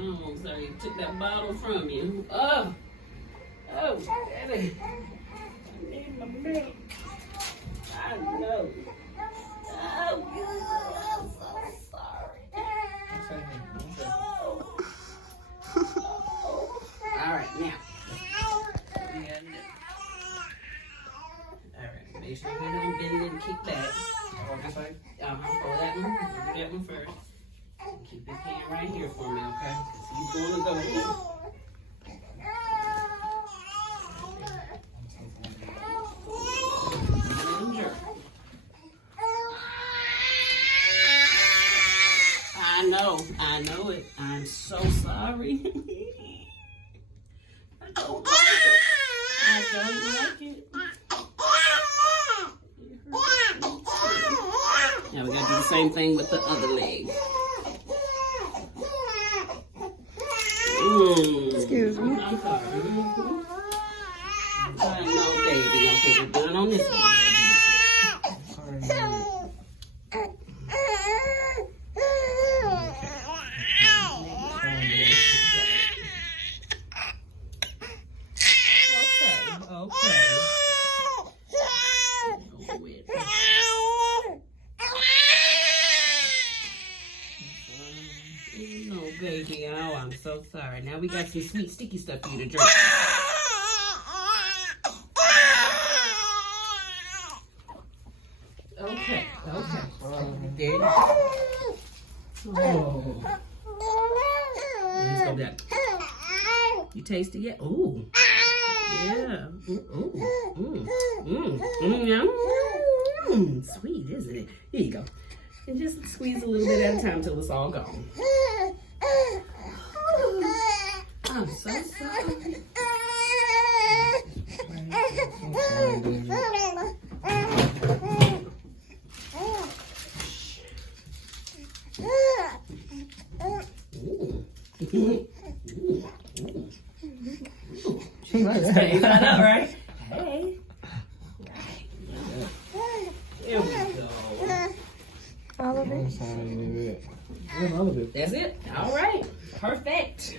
Oh, sorry, he took that bottle from you. Oh, Daddy. I need my milk. I know. Oh, God, I'm so sorry. All right, now. All right, make sure you don't bend it and kick back. Pull that one. Do that one first. Keep this hand right here for me, okay? He's going to go in. I know it. I'm so sorry. I don't like it. Now we gotta do the same thing with the other leg. Excuse me. I'm sorry. I know, baby. Okay, we're done on this one. No, baby. Oh, I'm so sorry. Now we got some sweet sticky stuff for you to drink. Okay. There you go. Oh. Let's go back. You taste it yet? Ooh. Yeah. Sweet, isn't it? Here you go. And just squeeze a little bit at a time till it's all gone. I'm so sorry. She stays right up, right? Hey. There we go. All of it? That's it. All right. Perfect.